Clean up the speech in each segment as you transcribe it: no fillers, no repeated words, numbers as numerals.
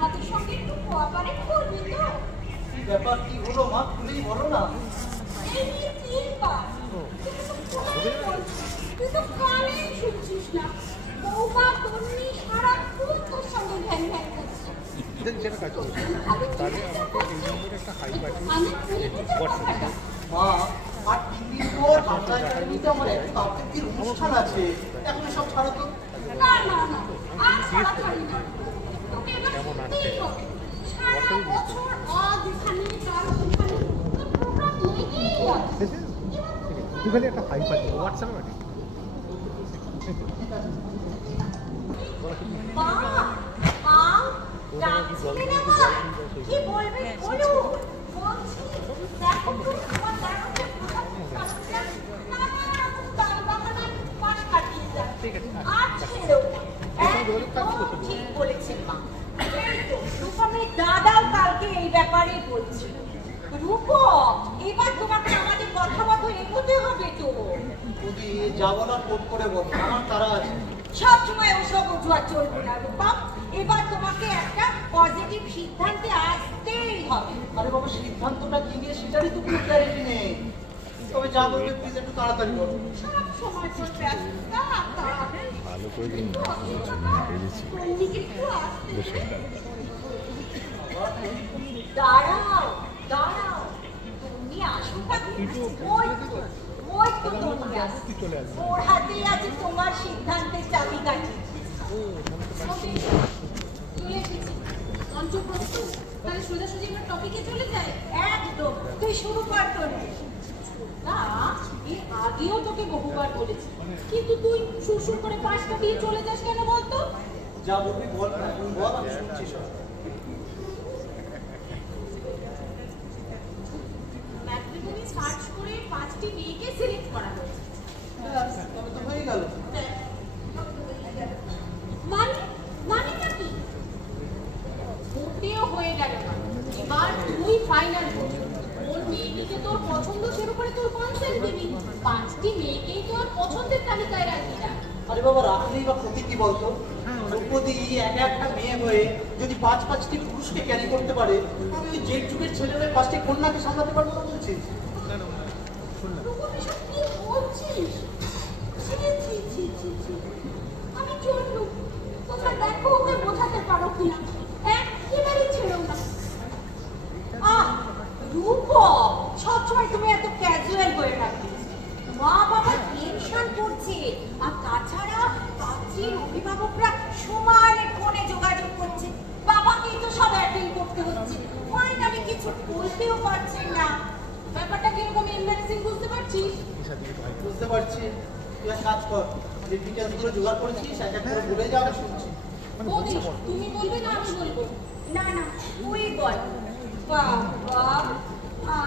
আমাদের সঙ্গে একটু কোঅপারেট করবি তো? ব্যাপার কি হলো মা, খুলেই বলো না। এই নিয়ে তিনবার তুই তো কানেই শুনছিস না। বৌমা তন্নি সারাক্ষণ তোর সঙ্গে ঘ্যান ঘ্যান করছে। যেটা কাজ করছে তাহলে আমাকে এই নম্বরে একটা হাই পাঠিয়ে মা, আর 3 দিন পর বাংলা একাডেমিতে আমার একটা আবৃত্তির অনুষ্ঠান আছে। এখন সব ছাড়ো তো। না না না, আর ছাড়া ছাড়ি না। তোকে এবার শুনতেই হবে। সারা বছর অদুখানি তার ওখানে তোর প্রোগ্রাম লেগেই আছে। তুই খালি একটা হাই পাঠিয়ে হোয়াটসঅ্যাপে পাঠিয়ে মা মা ডাকছিলে না মা, কি বলবে বলো। বলছি দেখো তো তোমার দেখো ঠিক বলেছেন মা। রূপমের দাদাও কালকে এই ব্যাপারে বলছে। রূপম, এবার তোমাকে আমাদের কথা মতো এগোতে হবে তো। যদি যাবো না ফোন করে বল, আমার তারা আছে। সবসময় ওসব অজুহাত চলবে না রূপম। এবার তোমাকে একটা পজিটিভ সিদ্ধান্তে আসতেই হবে। আরে বাবা, সিদ্ধান্তটা কি নিয়ে সেটারই তো কোনো ক্ল্যারিটি নেই। তবে যা বলবে প্লিজ একটু তাড়াতাড়ি বলো। সব সময় তোর ব্যস্ততা ভালো করে দিন দাঁড়াও দাঁড়াও, তুমি আসুনটা ওই তো তুমি আসো। ওর হাতেই আছে তোমার সিদ্ধান্তের চাবিকাঠি। চলে এসেছি মঞ্চপ্রস্তুত, তাহলে সোজাসুজি আমরা টপিকে চলে যাই। একদম, তুই শুরু কর তোর। না, এর আগেও তোকে বহুবার বলেছি, কিন্তু তুই সুরসুর করে পাঁচটা দিয়ে চলে যাস কেন বলতো? যা বলবি বল, বল, আমি শুনছি সব। ম্যাট্রিমনি সার্চ করে 5টি মেয়েকে সিলেক্ট করা হয়েছে। তবে তো হয়ে গেল। মানেটা কি? মোটেও হয়ে গেল না। এবার তুই ফাইনাল করবি কোন মেয়েটিকে তোর পছন্দ, সের উপরে তোর কনসেন্ট দিবি। 5টি মেয়েকেই তোর পছন্দের তালিকায় রাখবি না। আরে বাবা, রাখলেই বা ক্ষতি কি বলতো? দ্রৌপদী একটা মেয়ে হয়ে যদি 5টি পুরুষকে ক্যারি করতে পারে, আমি ওই যে যুগের ছেলে হয়ে 5টি কন্যাকে সামলাতে পারবো না বলছিস? কি বলছিস? আমি চললু, তোমরা দেখো ওকে বোঝাতে পারো কিনা। একেবারেই ছিল না। রূপম, সবসময় তুমি এত ক্যাজুয়াল হয়ে রাখবে। মা বাবা টেনশন করছে, আর তাছাড়া পাত্রীর অভিভাবকরা সমানে ফোনে যোগাযোগ করছে। বাবাকেই তো সব অ্যাটেন্ড করতে হচ্ছে। ফাইনালি কিছু বলতেও পারছেন না। ব্যাপারটা কিরকম এমব্যারেসিং বুঝতে পারছিস? বুঝতে পারছি। তুই এক কাজ কর, যে ডিটেলসগুলো জোগাড় করেছিস এক এক করে বলে যা, আমি শুনছি। বৌদি, তুমি বলবে না আমি বলবো? না না, তুই বল। বাবা,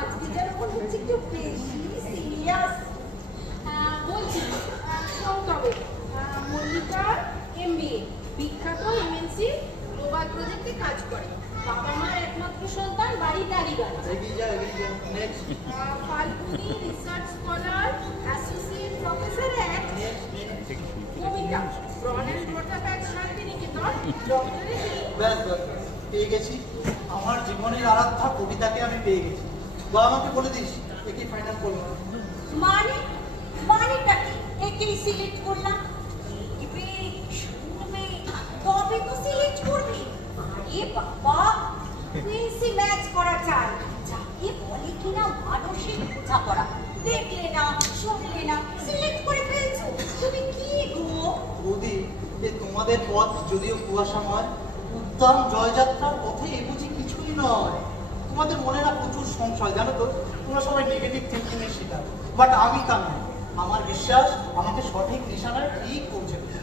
আজকে যেরকম হচ্ছে একটু বেশি সিরিয়াস। বলছি শোন, তবে মল্লিকা MBA, বিখ্যাত MNC গ্লোবাল প্রজেক্টে কাজ করে। বাবা মার একমাত্র সন্তান, বাড়ি টালিগঞ্জ। এগিয়ে যা, এগিয়ে যা। Next. Falguni research scholar, associate professor at কবিতা, ব্রন and water bag, Santiniketan, doctorate. ব্যাস ব্যাস, পেয়ে গেছি। আমার জীবনের আরাধ্যা কবিতাকে আমি পেয়ে গেছি। বা আমাকে বলে দিস, একেই ফাইনাল করলাম। মানেটা কি? একেই সিলেক্ট করলাম। তবে তো সিলেক্ট করবি। আরে বাবা, বেশি ম্যাচ করা চাই। যাকে বলে কিনা মানসিক বোঝাপড়া। দেখলে না, শুনলে না, সিলেক্ট করে ফেলছো। তুমি কি গো? বৌদি, যে তোমাদের পথ যদিও কুয়াশাময়, উদ্দাম জয়যাত্রার পথে এ বুঝি কিছুই নয়। তোমাদের মনে না প্রচুর সংশয়, জানো তো? তোমরা সবাই নেগেটিভ থিঙ্কিং এর শিকার। বাট আমি তা নয়। আমার বিশ্বাস আমাকে সঠিক নিশানায় ঠিক পৌঁছে দেবে।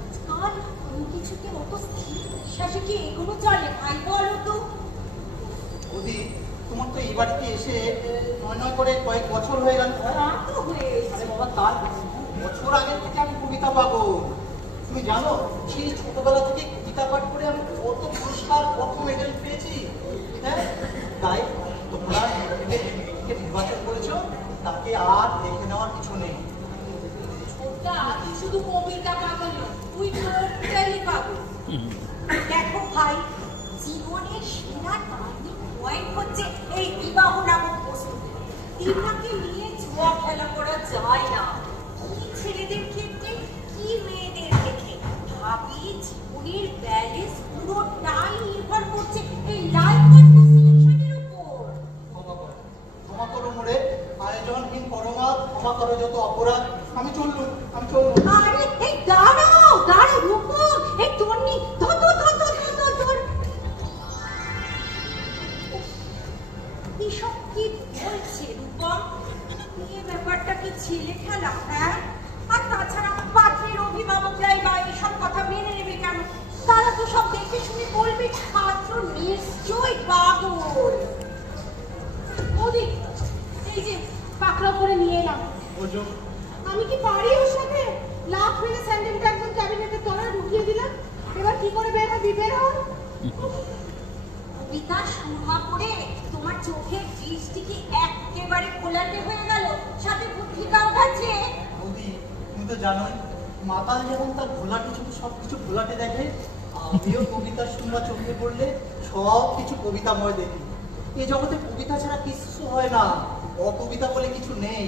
আজকাল কোনো কিছুতে অত স্থির বিশ্বাসে কি এগুলো চলে? ভাই বলো তো। বৌদি, তোমার তো এই বাড়িতে এসে নয় করে কয়েক বছর হয়ে গেল। আরে বাবা, তার বছর আগে থেকে আমি কবিতা পাবো। তুমি জানো, সেই ছোটবেলা থেকে কবিতা পাঠ করে আমি কত পুরস্কার, কত মেডেল পেয়েছি। হ্যাঁ, তাই তোমরা নির্বাচন করেছো, তাকে আর দেখে নেওয়ার কিছু নেই। তুই শুধু কবিতা পাগল, তুই টোটালি পাগল। দেখো ভাই, পয়েন্ট হচ্ছে এই বিবাহ নামক বস্তু। তিনাকে নিয়ে জুয়া খেলা করা যায় না। কি ছেলেদের ক্ষেত্রে, কি মেয়েদের ক্ষেত্রে, ভাবি জীবনের ব্যালেন্স পুরোটাই নির্ভর করছে এই লাইফ পার্টনার সিলেকশনের উপর। ক্ষমা করো মোরে, আয়োজনহীন পরমাদ, ক্ষমা করো যত অপরাধ। আমি চললুম। আরে এই দাঁড়াও রূপম, এই তন্নি ধর। এসব কি বলছে রূপম? এই ব্যাপারটা কি ছেলে খেলা? হ্যাঁ, আর তাছাড়া পাত্রের অভিভাবকরাই বা এসব কথা মেনে নেবে কেন? তারা তো সব দেখে শুনে বলবে পাত্র নিশ্চয়ই পাগল। ওদি, এই যে পাকড়াও করে নিয়ে এলাম। আমি কি পারি ওর সাথে? লাফ মেরে স্যান্ডেলটা একদম ক্যাবিনেটের তলায় ঢুকিয়ে দিলাম। এবার কি করে বের হন? কবিতা শুরু করে তোমার চোখের দৃষ্টিকে একেবারে খোলাটে হয়ে গেল, সাথে বুদ্ধিটাও গেছে। বৌদি, তুমি তো জানোই মাতাল যেমন তার ঘোলাটে চোখে সবকিছু ঘোলাটে দেখে, আমিও কবিতা শুনবা চোখে পড়লে সব কিছু কবিতাময় দেখি। এই জগতে কবিতা ছাড়া কিছু হয় না, অকবিতা বলে কিছু নেই।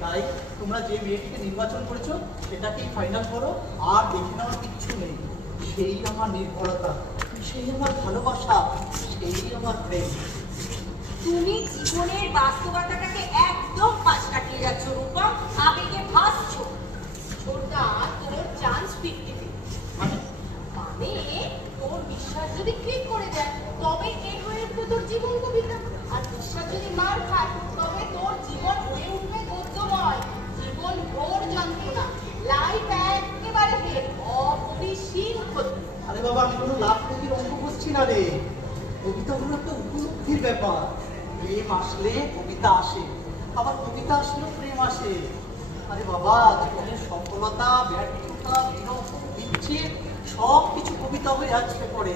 তাই তোমরা যে মেয়েটিকে নির্বাচন করেছো সেটাকেই ফাইনাল করো, আর দেখে নেওয়ার কিচ্ছু নেই। সেই আমার নির্ভরতা, সেই আমার ভালোবাসা, সেই আমার প্রেম। তুমি জীবনের বাস্তবতাটাকে একদম পাশ কাটিয়ে যাচ্ছ রূপম, আবেগে ভাসছো। ছোটদা, তোর চান্স 50-50। মানে তোর বিশ্বাস যদি ক্লিক করে যায় তবে এ হয়ে উঠবে তোর জীবন কবিতা, আর বিশ্বাস যদি মার খায় তবে তোর জীবন হয়ে উঠবে গদ্যময়। জীবন ঘোর যন্ত্রণা, লাইফ একেবারে হেল, অপরিসীম ক্ষতি। আরে বাবা, আমি কোনো লাভ ক্ষতির অঙ্ক করছি না রে। কবিতা হলো একটা উপলব্ধির ব্যাপার। প্রেম আসলে কবিতা আসে, আবার কবিতা আসলেও প্রেম আসে। আরে বাবা, জীবনের সফলতা, ব্যর্থতা, বিরহ, বিচ্ছেদ সব কিছু কবিতা হয়ে আসতে পড়ে।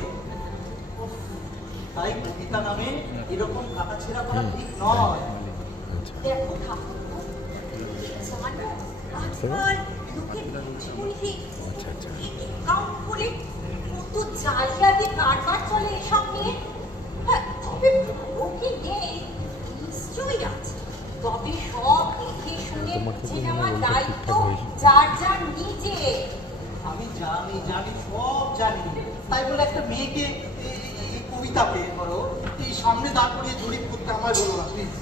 তাই কবিতা নামে এরকম কাটাছেঁড়া করা ঠিক নয়। দেখো ঠাকুর, জানো আজকাল লোকের জীবনে অ্যাকাউন্ট খুলে কত জালিয়াতি কারবার চলে এসব নিয়ে। হ্যাঁ, তবে কি নেই? নিশ্চয়ই আছে। তবে সব দেখে শুনে বুঝে নেওয়ার দায়িত্ব যার যার নিজে। আমি জানি সব জানি। তাই বলে একটা মেয়েকে এই কবিতা পেয়ে ধরো এই সামনে দাঁড় করিয়ে জরিপ করতে আমায় বলো না প্লিজ।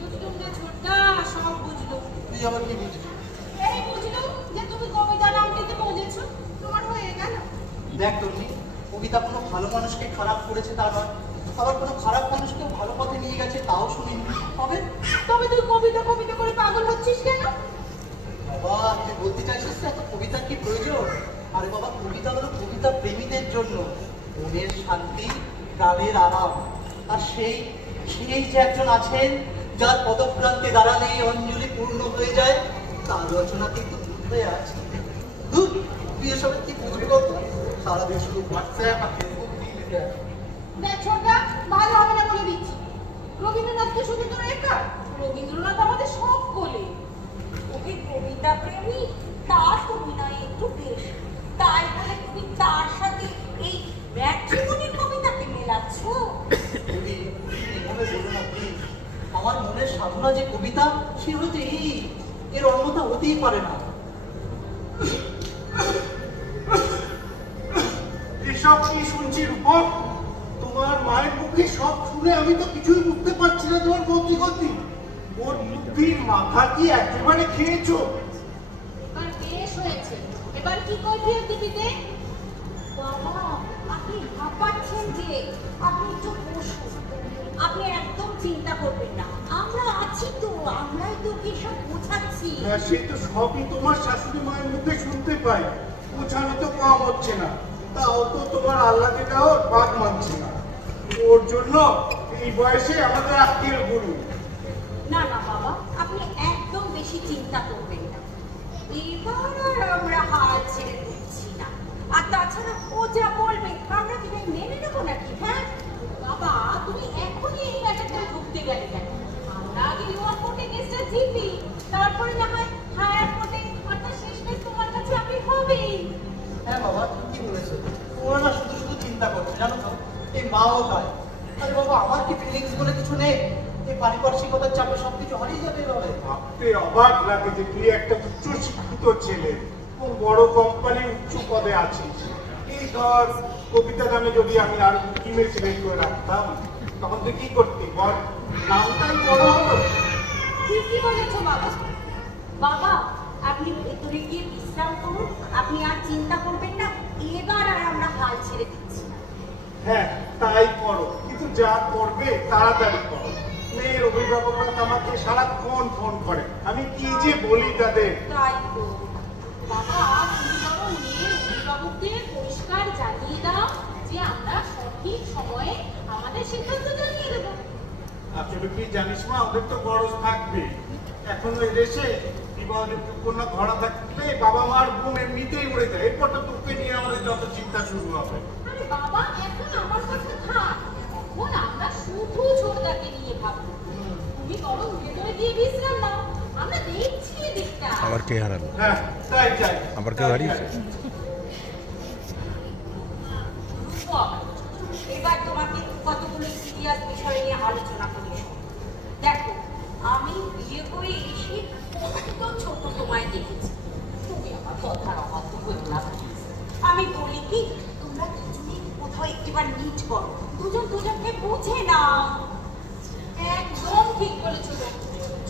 বুঝলুম না ছোটদা, সব বুঝলুম। তুই আবার কি বুঝবি? এই বুঝলুম যে তুমি কবিতা নামটিতে বুঝেছো, তোমার হয়ে গেল। দেখ তন্নি, কবিতা কোনো ভালো মানুষকে খারাপ করেছে তা নয়, আবার কোনো খারাপ মানুষকেও ভালো পথে নিয়ে গেছে তাও শুনিনি। তবে তুই কবিতা করে পাগল হচ্ছিস কেন? বাবা, তুই বলতে চাইছিস এত কবিতার কি প্রয়োজন? আরে বাবা, কবিতা হলো কবিতা প্রেমীদের জন্য মনের শান্তি, প্রাণের আরাম। আর সেই যে একজন আছেন যার পদপ্রান্তে দাঁড়ালে অঞ্জলি পূর্ণ হয়ে যায়, তার রচনা কিন্তু হয়ে আছে। তুই এসবের কি বুঝবি বলতো? সারাদিন শুধু হোয়াটসঅ্যাপ আর ফেসবুক দিয়ে দেয়। দেখ ছোটদা, ভালো হবে না বলে দিচ্ছি। রবীন্দ্রনাথকে শুধু তোর একা, রবীন্দ্রনাথ আমাদের সব বলে। ওকে কবিতা প্রেমী, তার অভিনয় একটু বেশ, তাই বলে তুমি তার সাথে এই ম্যাট্রিমনির কবিতাকে মেলাচ্ছ? আমার মনের সাধনা যে কবিতা, সে হয়তো এর অন্যতা হতেই পারে না। এসব কি শুনছি রূপক? তোমার মায়ের মুখে সব শুনে আমি তো কিছুই বুঝতে পারছি না। তোমার গতি ওর বুদ্ধির মাথা কি একেবারে খেয়েছো? আর বেশ হয়েছে, এবার কি কৈফিয়ত দিবি দে? বাবা, আপনি ভাবছেন যে আপনি একটু বসুন, আপনি একদম চিন্তা করবেন না, আমরা আছি তো, আমরাই তো কি সব বোঝাচ্ছি। হ্যাঁ, সে তো সবই তোমার শাশুড়ি মায়ের মুখে শুনতে পাই। বোঝানো তো কম হচ্ছে না, তাও তো তোমার আল্লাহকে দাও বাদ মানছে না। ওর জন্য এই বয়সে আমাদের আত্মীয় গুরু। না না বাবা, আপনি একদম বেশি চিন্তা করবেন না। এবার আর আমরা হাল ছেড়ে দিচ্ছি না। আর তাছাড়া ও যা বলবে আমরা কি মেনে নেবো নাকি? হ্যাঁ বাবা, তুমি এখনই এই ব্যাপারটা ঢুকতে গেলে কেন? আমরা আগে লোয়ার কোর্টে কেসটা জিতি, তারপরে না হয় হায়ার কোর্টে, অর্থাৎ শেষমেশ তোমার কাছে আমি হবেই। হ্যাঁ বাবা, তুমি কি বলেছো? ওরা না শুধু চিন্তা করছে, জানো তো? এই মাও তাই। আরে বাবা, আমার কি ফিলিংস বলে কিছু নেই? এই পারিপার্শ্বিকতার চাপে সবকিছু হারিয়ে যাবে এভাবে। ভাবতে অবাক লাগে যে তুই একটা উচ্চ শিক্ষিত ছেলে, খুব বড় কোম্পানি উচ্চ পদে আছিস। এই ধর কবিতা নামে যদি আমি আর ইমেজ বের করে রাখতাম, তখন তুই কি করতি বল? নামটাই বড় হলো। ঠিকই বলেছো বাবা। বাবা, আপনি ভেতরে গিয়ে বিশ্রাম করুন, আপনি আর চিন্তা করবেন না। এবার আর আমরা হাল ছেড়ে দিচ্ছি। হ্যাঁ, তাই করো, কিন্তু যা করবে তাড়াতাড়ি করো। মেয়ের অভিভাবকরা আমাকে সারাক্ষণ ফোন করে, আমি কি যে বলি তাদের। তাই তো বাবা, তুমি বরং মেয়ের অভিভাবকদের পরিষ্কার জানিয়ে দাও যে আমরা সঠিক সময়ে আমাদের সিদ্ধান্ত জানিয়ে দেবো। আসলে কি জানিস মা, ওদের তো গরজ থাকবে। এখন ওই দেশে বিবাহযোগ্য কন্যা ধরা থাকলে বাবা মার ঘুম এমনিতেই উড়ে যায়। এরপর তো তোকে নিয়ে আমাদের যত চিন্তা শুরু হবে। আরে বাবা, এখন আমার কথা থাক, এখন আমরা শুধু ছোটদাকে নিয়ে ভাববো। তুমি বরং ভেতরে গিয়ে বিশ্রাম নাও, আমরা দেখছি এদিকটা। আবার কে হারালো? হ্যাঁ, তাই চাই। আবার কেউ হারিয়েছে? এবার তোমাকে কতগুলো সিরিয়াস বিষয় নিয়ে আলোচনা করি। দেখো, আমি বিয়ে করে এসে কত ছোট তোমায় দেখেছি। তুমি আমার কথার অবাধ্য হইও না। আমি বলি কি, তোমরা দুজনেই কোথাও একটিবার মিট করো, দুজন দুজনকে বুঝে নাও। একদম ঠিক বলেছো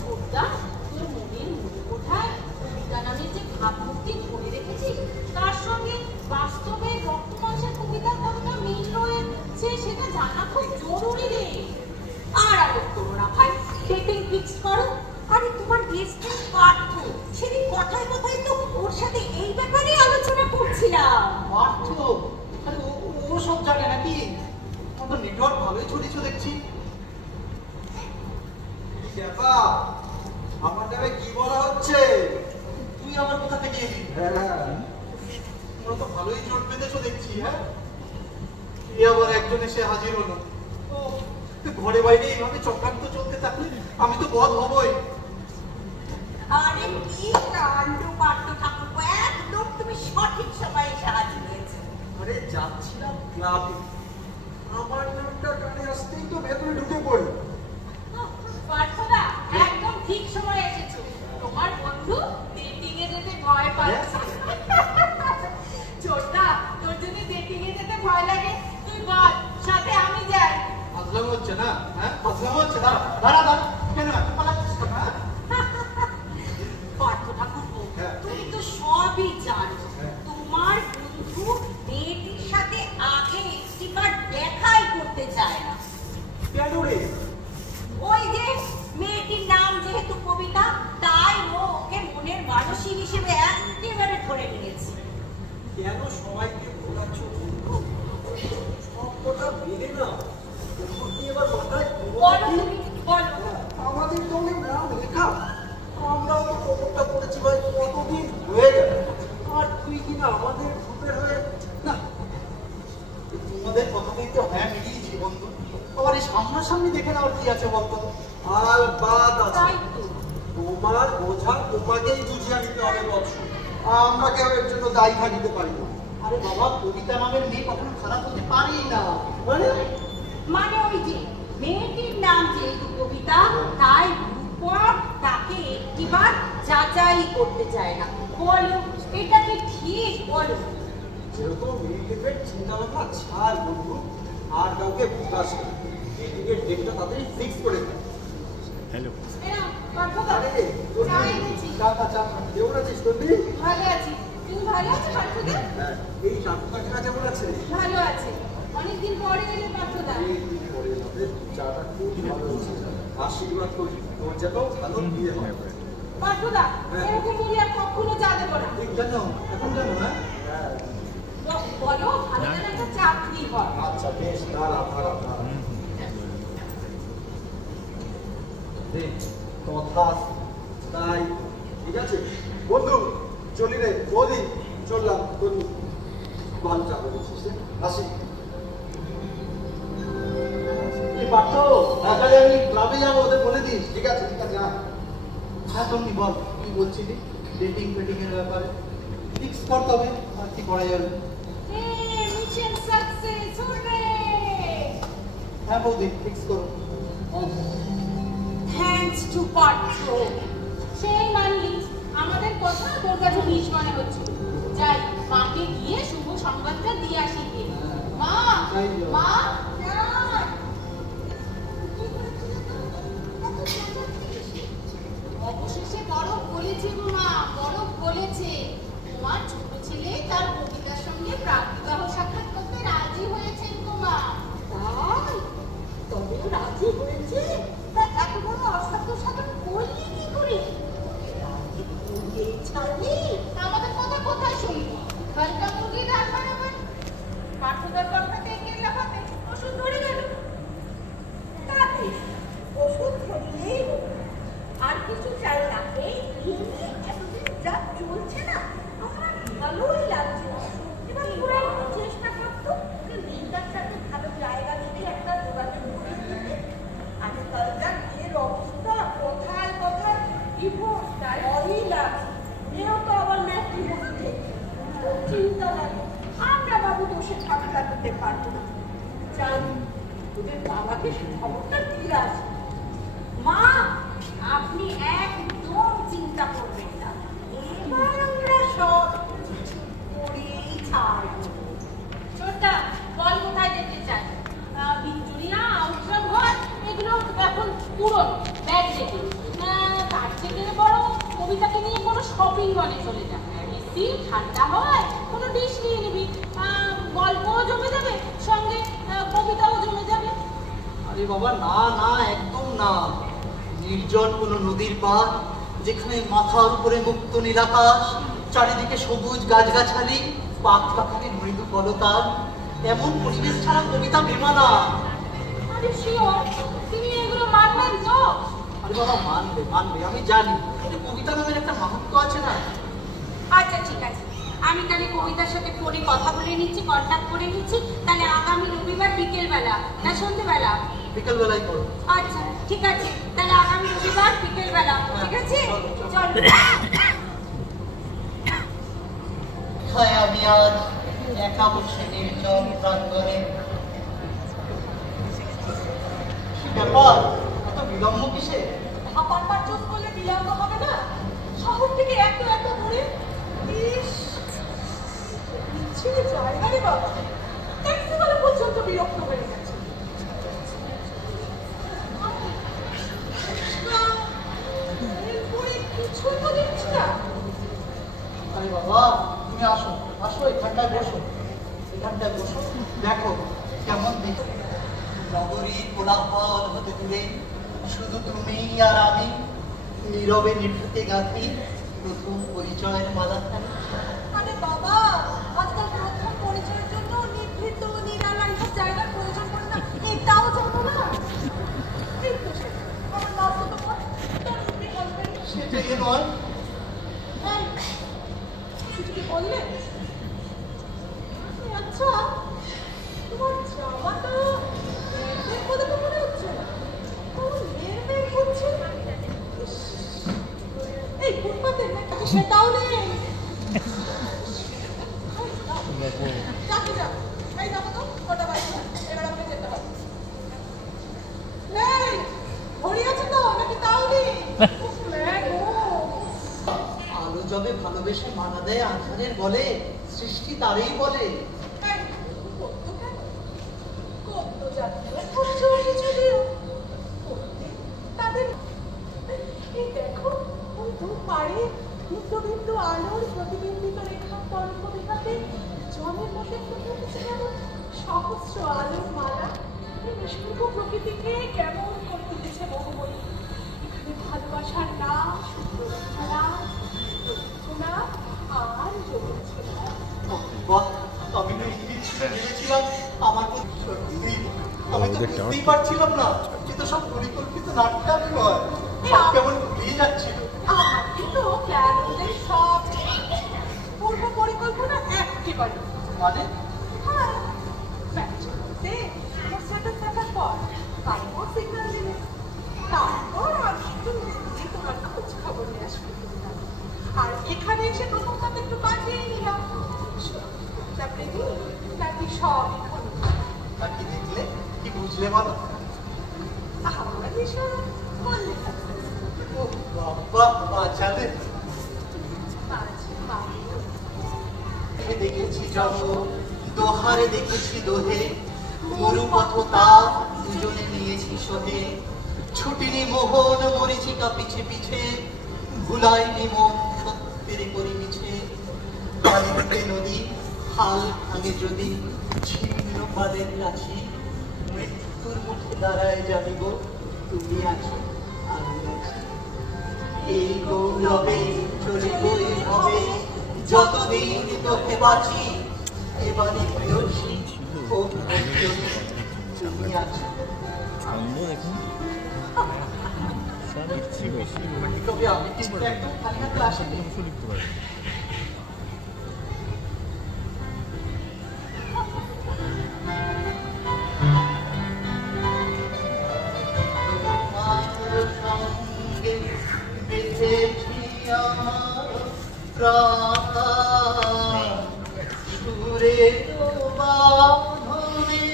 ছোটদা, তোর মনের মনে কোথায় কবিতা নামের যে ভাবমূর্তি ধরে রেখেছি, তার সঙ্গে বাস্তবে রক্তমাংসের কবিতার কতটা মিল রয়েছে সেটা জানা খুব জরুরি রে। আর আলোক করো না ভাই, ডেটিং ফিক্স করো। আরে তোমার গেস্ট পার্থ, সেদিন কথায় কথায় তো ওর সাথে এই ব্যাপারে আলোচনা করছিলাম। পার্থ, আরে ও সব জানে নাকি? ও তো নেটওয়ার্ক ভালোই ছড়িয়েছো দেখছি। আমার নামে কি বলা হচ্ছে? তুই আবার কোথা থেকে এলি? হ্যাঁ, তোমরা তো ভালোই জোট বেঁধেছো দেখছি। হ্যাঁ, এই আবার একজন এসে হাজির হলো। ও, ঘরে বাইরে এইভাবে চক্রান্ত চলতে থাকলে আমি তো বধ হবই। আরে কি কাণ্ড পার্থ ঠাকুর, একদম তুমি সঠিক সময়ে সাহায্য দিয়েছো। আরে যাচ্ছিলাম ক্লাবে, আমার নামটা কানে আসতেই তো ভেতরে ঢুকে পড়ল। পার্থদা, একদম ঠিক সময় এসেছো। তোমার বন্ধু ডেটিং এ যেতে ভয় পাচ্ছে। ছোটদা, তোর যদি ডেটিং এ যেতে ভয় লাগে তুই বল, সাথে আমি যাই। ফাজলামো হচ্ছে না? হ্যাঁ, ফাজলামো হচ্ছে। দাঁড়া দাঁড়া দাঁড়া, কেন এত পালাচ্ছিস কেন? পার্থ ঠাকুর, তুমি তো সবই জানো। তোমার বন্ধু মেয়েটির সাথে আগে একটিবার দেখাই করতে চায় না। কেন রে? ওই যে মেয়েটির নাম যেহেতু কবিতা, তাই ও ওকে মনের মানুষী হিসেবে একেবারে ধরে নিয়েছে। কেন সবাইকে ভোলাচ্ছ বন্ধু? সবকটা মেনে না, তোর কি এবার মাথায় বলো তুমি, বলো। আমাদের দলে নাম লেখা, আমরাও তো খবরটা করেছি ভাই, কতদিন হয়ে গেল। আর তুই কিনা আমাদের গ্রুপের হয়ে না। তোমাদের কথাতেই তো হ্যাঁ মিলিয়েছি বন্ধু। আবার এই সামনাসামনি দেখে নেওয়ার কি আছে বলতো? আর বাদ আছে, তাই তো। তোমার বোঝা তোমাকেই বুঝিয়ে নিতে হবে বৎস। আমরা কেউ এর জন্য দায়িত্ব নিতে পারি না। আরে বাবা, কবিতা নামের মেয়ে কখনো খারাপ হতে পারেই না। মানে ওই যে মেয়েটির নাম যেহেতু কবিতা, তাই রূপক তাকে একটিবার যাচাই করতে চায় না। বলো, এটা কি ঠিক? বলো। যেরকম মেয়েদের চিন্তা ভাবনা ছাড় বন্ধু, আর কাউকে ভোগাস না। এদিকের ডেটটা তাড়াতাড়ি ফিক্স করে দেয়। হ্যালো। এনাও, পার্থদা, আরে তোর চা এনেছি। চা কেমন আছিস তন্বি? ভালো আছি। তুমি ভালো আছো পার্থদা? হ্যাঁ, এই শান্তু কাকিমা কেমন আছে? ভালো আছে। অনেকদিন পরে এলে পার্থদা। অনেকদিন পরে এলে। চাটা খুব ভালো হয়েছে। আশীর্বাদ করি তোর যেন ভালো বিয়ে হয়। পার্থদা, এরকম বলে আর কখনো চা দেবো না। ঠিক জানো, এখন জানো না? হ্যাঁ, বলো, ভালো যেন একটা চাকরি হয়। আচ্ছা বেশ, দাঁড়া। কথা তাই ঠিক আছে বন্ধু, চলি রে বৌদি, চললাম। তোর ভালো চাকরি করছিস, আসি। এই পার্থ, তাহলে আমি ক্লাবে যাবো, ওদের বলে দিস। ঠিক আছে হ্যাঁ। হ্যাঁ, তুমি বল কি বলছিলি ডেটিং ফেটিং এর ব্যাপারে? ফিক্স কর তবে, আর কি করা যাবে। Mission success, hurray! হ্যাঁ বৌদি ফিক্স করো। থ্যাঙ্কস টু পাত্র। সেই মানলি আমাদের কথা তোর কাছে বিষ মনে হচ্ছিল। যাই মাকে গিয়ে শুভ সংবাদটা দিয়ে আসি গিয়ে। মা মা অবশেষে বরফ গলেছে গো মা, বরফ গলেছে। তোমার ছোট ছেলে তার কবিতার সঙ্গে প্রাকবিবাহ সাক্ষাৎ করতে রাজি হয়েছেন গো মা। তাই তবে রাজি হয়েছে, তা এত বড় অসাধ্য সাধন করলি কি করে? রাজি করিয়েই ছাড়লি? আমাদের কথা কোথায় শুনবি? হালকা মুরগি ডাল বানাবেন, পাঠকের কথাতে কেল্লা পাতে ওষুধ ধরে গেল। তাতে ওষুধ ধরিয়েই হলো। আর কিছু চাই না। এই নিয়ে এতদিন যা চলছে না, আমার ভালোই লাগছে। এবার পুরো চেষ্টা করতো মেয়েটার সাথে ভালো জায়গা দিতে একটা যোগাযোগ করে দিতে। আজকালকার মেয়ের অবস্থা কোথায় কোথায় ডিভোর্স তাই লাগছে। মেয়েও তো আবার ম্যাট্রিক হচ্ছে, খুব চিন্তা লাগে। আমরা বাবু বসে ঠাকুর করতে পারবো না। জানি তোদের বাবাকে খবরটা দিয়ে আসি। মা আপনি একদম চিন্তা করবেন না, এবার আমরা সব করেই ছাড়ব। ছোটটা বল কোথায় যেতে চাই? ভিক্টোরিয়া আউটডোর ঘর এগুলো এখন পুরনো ব্যাগ দেখি। তার থেকে বড় কবিতাকে নিয়ে কোনো শপিং মলে চলে যা। বেশি ঠান্ডা হয় কোনো ডিশ নিয়ে নিবি, গল্পও জমে যাবে, সঙ্গে কবিতাও জমে যাবে। আরে বাবা না না, একদম না। নির্জন কোনো নদীর পার, যেখানে মাথার উপরে মুক্ত নীলাকাশ, চারিদিকে সবুজ গাছগাছালি, পাখ পাখালির মৃদু কলতান, এমন পরিবেশ ছাড়া কবিতা বেমানা। আরে শিওর তিনি এগুলো মানবেন তো? আরে বাবা মানবে মানবে, আমি জানি। কিন্তু কবিতা নামের একটা মাহাত্ম্য আছে না। আচ্ছা ঠিক আছে, আমি তাহলে কবিতার সাথে ফোনে কথা বলে নিচ্ছি, কন্ট্যাক্ট করে নিচ্ছি। তাহলে আগামী রবিবার বিকেলবেলা না সন্ধ্যেবেলা? বিকেলবেলায় করো। আচ্ছা ঠিক আছে, তাহলে আগামী রবিবার বিকেলবেলা। ঠিক আছে চল। হয় আমি আজ একা বসে নির্জন প্রাঙ্গণে। কি ব্যাপার, এত বিলম্ব কিসে? হাপার পারচুপ করলে বিলম্ব হবে না? শহর থেকে এত এত দূরে। ইস ছেলে জায়গা রে বাবা, ট্যাক্সি বলে পর্যন্ত বিরক্ত হয়ে গেছে। এরপরে কিছুই তো দেখছি না। আরে বাবা তুমি আসো আসো, এখানটায় বসো, এখানটায় বসো। দেখো কেমন দেখো, নগরীর কোলাহল হতে দূরে শুধু তুমি আর আমি, নীরবে নিভৃতে গাঁথি প্রথম পরিচয়ের মালাখানি। আরে বাবা, আজকাল প্রথম পরিচয়ের জন্য নিভৃত নিরালা এইসব জায়গার প্রয়োজন পড়ে না। এটাও জানো না? এই তো সে আমার মাস্ত তো তোর রুটি হাজবেন্ড। সেটা এ নয়। এই কিছু কি বললে? আচ্ছা তোমার জামাটা মেয়ের কথা তো মনে হচ্ছে না, তোমার মেয়ের মেয়ে করছে। এই ফুটপাতের নাকি সেটাও নেই। যাকে যা, এই যাবো তো কটা বাজে, এবার আমাকে যেতে হবে। এই ঘড়ি আছে তো নাকি তাও নেই? আলো যবে ভালোবেসে মানা দেয় আধারের বলে, সৃষ্টি তারই বলে। আলোর প্রতিবিম্বিত রেখা কল্পরেখাতে জলের মধ্যে ফুটে উঠেছে যেমন সহস্র আলোর মালা। নিষ্ঠুর প্রকৃতিকে কেমন করে তুলেছে বহুবলী। এখানে ভালোবাসার নাম শুধু রবীন্দ্রনাথ আর রবীন্দ্রনাথ। বাহ, আমি তো ভেবেছিলাম আমার সত্যি, আমি তো বুঝতেই পারছিলাম না যে তো সব পরিকল্পিত নাট্যাভিনয় নয়, সব কেমন ঘুরিয়ে যাচ্ছিল। কিন্তু প্ল্যানদের সব পূর্ব পরিকল্পনা একেবারে মানে হ্যাঁ, ম্যাচে আমার সেটা দেখার পর তারপর সিগন্যাল দিলে, তারপর আমি একটু নিজে তোমার খোঁজ খবর নিয়ে আসবো। আর এখানে এসে প্রথম কথা একটু বাজিয়ে নিলাম, তারপরে নাকি সব তা কি দেখলে, কি বুঝলে? বুঝলে বলো? আমার বিষয় বললে ও বাবা, বাঁচালে। দেখেছি জগৎ, দোহারে দেখেছি দোহে, মরুপথ তার দুজনে নিয়েছি সহে। ছুটিনি মোহন মরিচিকা পিছে পিছে, ভুলাইনি মন সত্যের করি মিছে। কালিতে নদী হাল ভাঙে যদি, ছিন্ন পাদের লাঠি, মৃত্যুর মুখে দাঁড়ায় জানিব তুমি আছো আমি আছি। এই গৌরবে চলিব এভাবে যতদিন তোকে বাঁচি, এবারে প্রেয়সী ও প্রিয়সী তুমি আছো। তবে আমি কিন্তু একদম খালি হাতে আসিনি। তোমার সঙ্গে বেঁধেছি আমার প্রাণ, সুরের বাঁধনে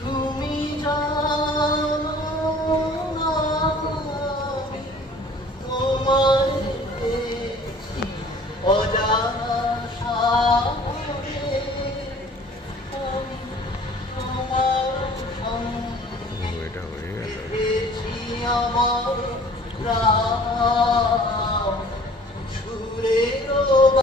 তুমি জানো না আমি তোমায় পেয়েছি অজানা সাগরে। আমি তোমার সঙ্গে বেঁধেছি আমার প্রাণ।